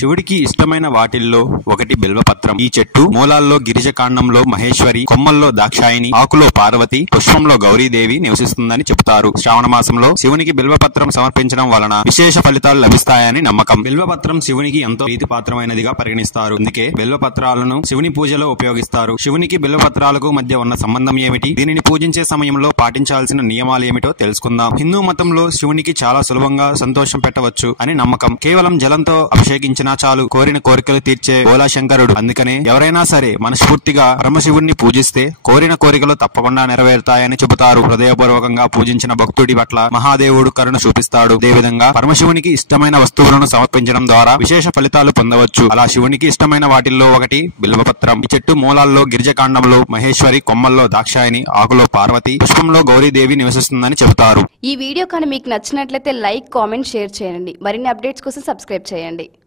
శివుడికి ఇష్టమైన వాటిల్లో ఒకటి బిల్వపత్రం. ఈ చెట్టు మూలాల్లో గిరిజకాండంలో మహేశ్వరి, కొమ్మల్లో దాక్షాయిని, ఆకులో పార్వతి, పుష్పంలో గౌరీదేవి నివసిస్తుందని చెబుతారు. శ్రావణ మాసంలో శివునికి బిల్వపత్రం సమర్పించడం వలన విశేష ఫలితాలు లభిస్తాయని నమ్మకం. బిల్వపత్రం శివునికి ఎంతో ప్రీతిపాత్రమైనదిగా పరిగణిస్తారు. అందుకే బిల్వపత్రాలను శివుని పూజలో ఉపయోగిస్తారు. శివునికి బిల్వపత్రాలకు మధ్య ఉన్న సంబంధం ఏమిటి, దీనిని పూజించే సమయంలో పాటించాల్సిన నియమాలు ఏమిటో తెలుసుకుందాం. హిందూ మతంలో శివునికి చాలా సులభంగా సంతోషం పెట్టవచ్చు అని నమ్మకం. కేవలం జలంతో అభిషేకించినా చాలు కోరిన కోరికలు తీర్చే బోలాశంకరుడు. అందుకనే ఎవరైనా సరే మనస్ఫూర్తిగా పరమశివుణ్ణి పూజిస్తే కోరిన కోరికలు తప్పకుండా నెరవేరుతాయని చెబుతారు. హృదయపూర్వకంగా పూజించిన భక్తుడి పట్ల మహాదేవుడు కరుణ చూపిస్తాడు. అదేవిధంగా పరమశివునికి ఇష్టమైన వస్తువులను సమర్పించడం ద్వారా విశేష ఫలితాలు పొందవచ్చు. అలా శివునికి ఇష్టమైన వాటిల్లో ఒకటి బిల్వపత్రం. ఈ చెట్టు మూలాల్లో గిరిజకాండంలో మహేశ్వరి, కొమ్మల్లో దాక్షాయిని, ఆకులో పార్వతి, పుష్పంలో గౌరీదేవి నివసిస్తుందని చెబుతారు. ఈ వీడియో కానీ మీకు నచ్చినట్లయితే లైక్, కామెంట్, షేర్ చేయండి. మరిన్ని అప్డేట్స్ కోసం సబ్స్క్రైబ్ చేయండి.